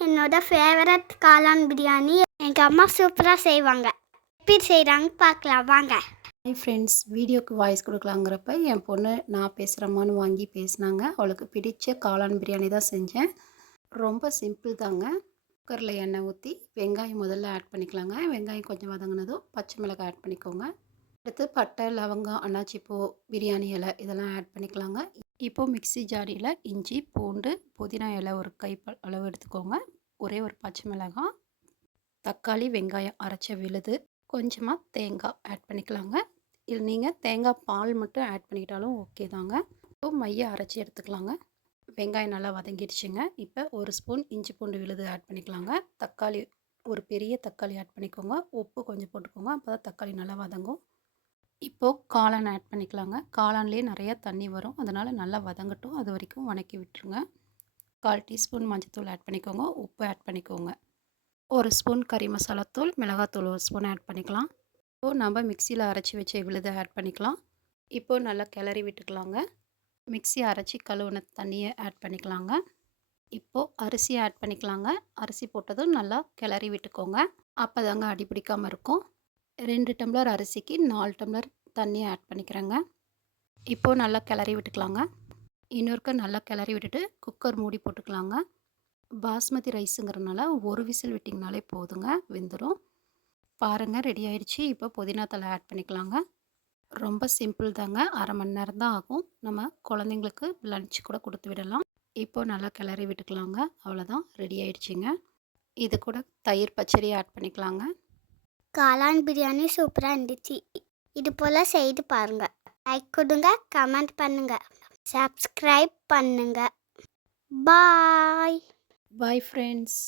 என்னோட ஃபேவரட் காளான் பிரியாணி எங்கள் அம்மா சூப்பராக செய்வாங்க. எப்படி செய்கிறாங்க பார்க்கலாம் வாங்க. ஹாய் ஃப்ரெண்ட்ஸ், வீடியோக்கு வாய்ஸ் கொடுக்கலாங்கிறப்ப என் பொண்ணு நான் பேசுகிறம்மான்னு வாங்கி பேசினாங்க. அவளுக்கு பிடிச்ச காளான் பிரியாணி தான் செஞ்சேன். ரொம்ப சிம்பிள் தாங்க. குக்கரில் எண்ணெய் ஊற்றி வெங்காயம் முதல்ல ஆட் பண்ணிக்கலாங்க. வெங்காயம் கொஞ்சம் வதங்கினதும் பச்சை மிளகாய் ஆட் பண்ணிக்கோங்க. அடுத்து பட்டை, லவங்கம், அன்னாச்சிப்பூ, பிரியாணி இலை இதெல்லாம் ஆட் பண்ணிக்கலாங்க. இப்போது மிக்ஸி ஜாடியில் இஞ்சி, பூண்டு, புதினா இலை ஒரு கை அளவு எடுத்துக்கோங்க. ஒரே ஒரு பச்சை மிளகாய், தக்காளி, வெங்காயம் அரைச்ச விழுது, கொஞ்சமாக தேங்காய் ஆட் பண்ணிக்கலாங்க. இல்லை நீங்கள் தேங்காய் பால் மட்டும் ஆட் பண்ணிக்கிட்டாலும் ஓகே தாங்க. இப்போ மையை அரைச்சி எடுத்துக்கலாங்க. வெங்காயம் நல்லா வதங்கிடுச்சுங்க. இப்போ ஒரு ஸ்பூன் இஞ்சி பூண்டு விழுது ஆட் பண்ணிக்கலாங்க. தக்காளி ஒரு பெரிய தக்காளி ஆட் பண்ணிக்கோங்க. உப்பு கொஞ்சம் போட்டுக்கோங்க, அப்போ தான் தக்காளி நல்லா வதங்கும். இப்போது காளான் ஆட் பண்ணிக்கலாங்க. காளான்லேயே நிறையா தண்ணி வரும், அதனால் நல்லா வதங்கட்டும். அது வரைக்கும் வதக்கி விட்டுருங்க. 1/4 டீஸ்பூன் மஞ்சத்தூள் ஆட் பண்ணிக்கோங்க. உப்பு ஆட் பண்ணிக்கோங்க. ஒரு ஸ்பூன் கறி மசாலாத்தூள், மிளகாத்தூள் ஒரு ஸ்பூன் ஆட் பண்ணிக்கலாம். இப்போது நம்ம மிக்சியில் அரைச்சி வச்ச விழுதை ஆட் பண்ணிக்கலாம். இப்போது நல்லா கிளறி விட்டுக்கலாங்க. மிக்ஸி அரைச்சி கழுவுன தண்ணியை ஆட் பண்ணிக்கலாங்க. இப்போது அரிசி ஆட் பண்ணிக்கலாங்க. அரிசி போட்டதும் நல்லா கிளறி விட்டுக்கோங்க. அப்போ தாங்க அடி பிடிக்காமல் இருக்கும். 2 டம்ளர் அரிசிக்கு 4 டம்ளர் தண்ணி ஆட் பண்ணிக்கிறேங்க. இப்போது நல்லா கிளறி விட்டுக்கலாங்க. இன்னொருக்க நல்லா கிளறி விட்டுட்டு குக்கர் மூடி போட்டுக்கலாங்க. பாஸ்மதி ரைஸுங்கிறதுனால ஒரு விசில் விட்டிங்கனாலே போதுங்க, வெந்துடும். பாருங்கள், ரெடி ஆயிடுச்சு. இப்போ புதினா தழை ஆட் பண்ணிக்கலாங்க. ரொம்ப சிம்பிள் தாங்க, அரை மணி நேரம் தான் ஆகும். நம்ம குழந்தைங்களுக்கு லன்ச் கூட கொடுத்து விடலாம். இப்போது நல்லா கிளறி விட்டுக்கலாங்க. அவ்வளோதான், ரெடி ஆயிடுச்சுங்க. இது கூட தயிர் பச்சடி ஆட் பண்ணிக்கலாங்க. காளான் பிரியாணி சூப்பராக இருந்துச்சு. இது போல் செய்து பாருங்கள். லைக் கொடுங்க, கமெண்ட் பண்ணுங்கள், சப்ஸ்கிரைப் பண்ணுங்கள். பாய். Bye friends.